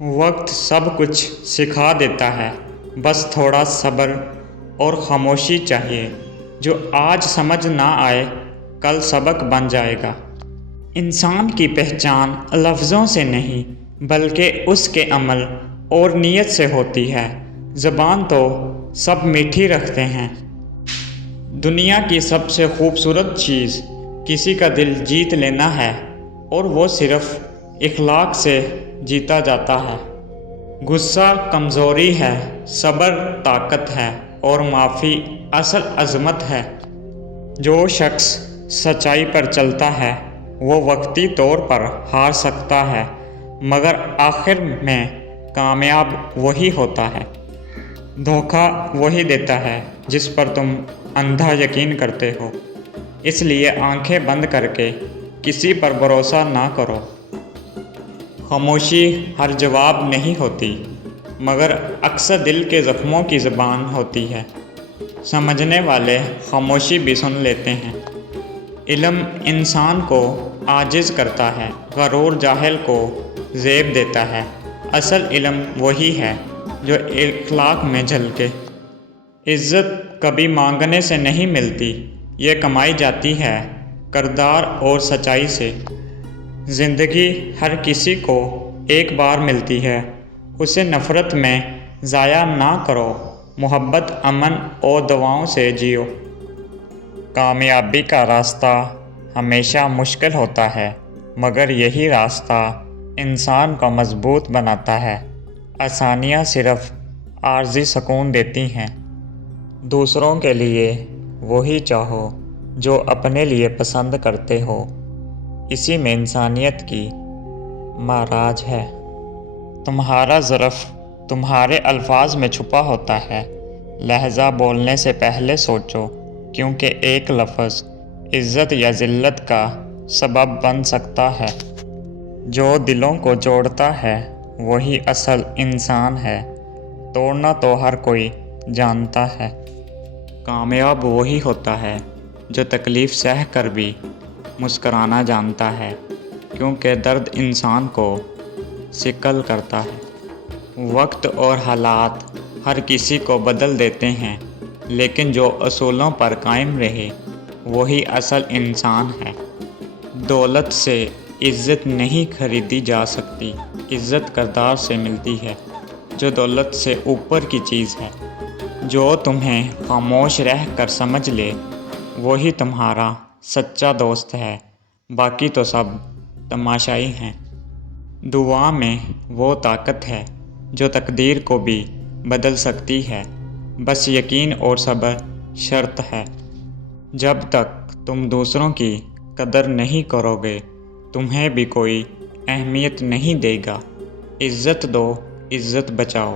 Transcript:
وقت سب کچھ سکھا دیتا ہے، بس تھوڑا صبر اور خاموشی چاہیے۔ جو آج سمجھ نہ آئے کل سبق بن جائے گا۔ انسان کی پہچان لفظوں سے نہیں بلکہ اس کے عمل اور نیت سے ہوتی ہے۔ زبان تو سب میٹھی رکھتے ہیں۔ دنیا کی سب سے خوبصورت چیز کسی کا دل جیت لینا ہے، اور وہ صرف اخلاق سے جیتا جاتا ہے۔ غصہ کمزوری ہے، صبر طاقت ہے، اور معافی اصل عظمت ہے۔ جو شخص سچائی پر چلتا ہے وہ وقتی طور پر ہار سکتا ہے، مگر آخر میں کامیاب وہی ہوتا ہے۔ دھوکہ وہی دیتا ہے جس پر تم اندھا یقین کرتے ہو۔ اس لیے آنکھیں بند کر کے کسی پر بھروسہ نہ کرو۔ خاموشی ہر جواب نہیں ہوتی، مگر اکثر دل کے زخموں کی زبان ہوتی ہے۔ سمجھنے والے خاموشی بھی سن لیتے ہیں۔ علم انسان کو عاجز کرتا ہے، غرور جاہل کو زیب دیتا ہے۔ اصل علم وہی ہے جو اخلاق میں جھلکے۔ عزت کبھی مانگنے سے نہیں ملتی، یہ کمائی جاتی ہے کردار اور سچائی سے۔ زندگی ہر کسی کو ایک بار ملتی ہے، اسے نفرت میں ضائع نہ کرو، محبت، امن اور دعاؤں سے جیو۔ کامیابی کا راستہ ہمیشہ مشکل ہوتا ہے، مگر یہی راستہ انسان کو مضبوط بناتا ہے۔ آسانیاں صرف عارضی سکون دیتی ہیں۔ دوسروں کے لیے وہی چاہو جو اپنے لیے پسند کرتے ہو، اسی میں انسانیت کی معراج ہے۔ تمہارا ظرف تمہارے الفاظ میں چھپا ہوتا ہے۔ لہجہ بولنے سے پہلے سوچو، کیونکہ ایک لفظ عزت یا ذلت کا سبب بن سکتا ہے۔ جو دلوں کو جوڑتا ہے وہی اصل انسان ہے، توڑنا تو ہر کوئی جانتا ہے۔ کامیاب وہی ہوتا ہے جو تکلیف سہ کر بھی مسکرانا جانتا ہے، کیونکہ درد انسان کو سکل کرتا ہے۔ وقت اور حالات ہر کسی کو بدل دیتے ہیں، لیکن جو اصولوں پر قائم رہے وہی اصل انسان ہے۔ دولت سے عزت نہیں خریدی جا سکتی، عزت کردار سے ملتی ہے، جو دولت سے اوپر کی چیز ہے۔ جو تمہیں خاموش رہ کر سمجھ لے وہی تمہارا سچا دوست ہے، باقی تو سب تماشائی ہیں۔ دعا میں وہ طاقت ہے جو تقدیر کو بھی بدل سکتی ہے، بس یقین اور صبر شرط ہے۔ جب تک تم دوسروں کی قدر نہیں کرو گے تمہیں بھی کوئی اہمیت نہیں دے گا۔ عزت دو، عزت بچاؤ۔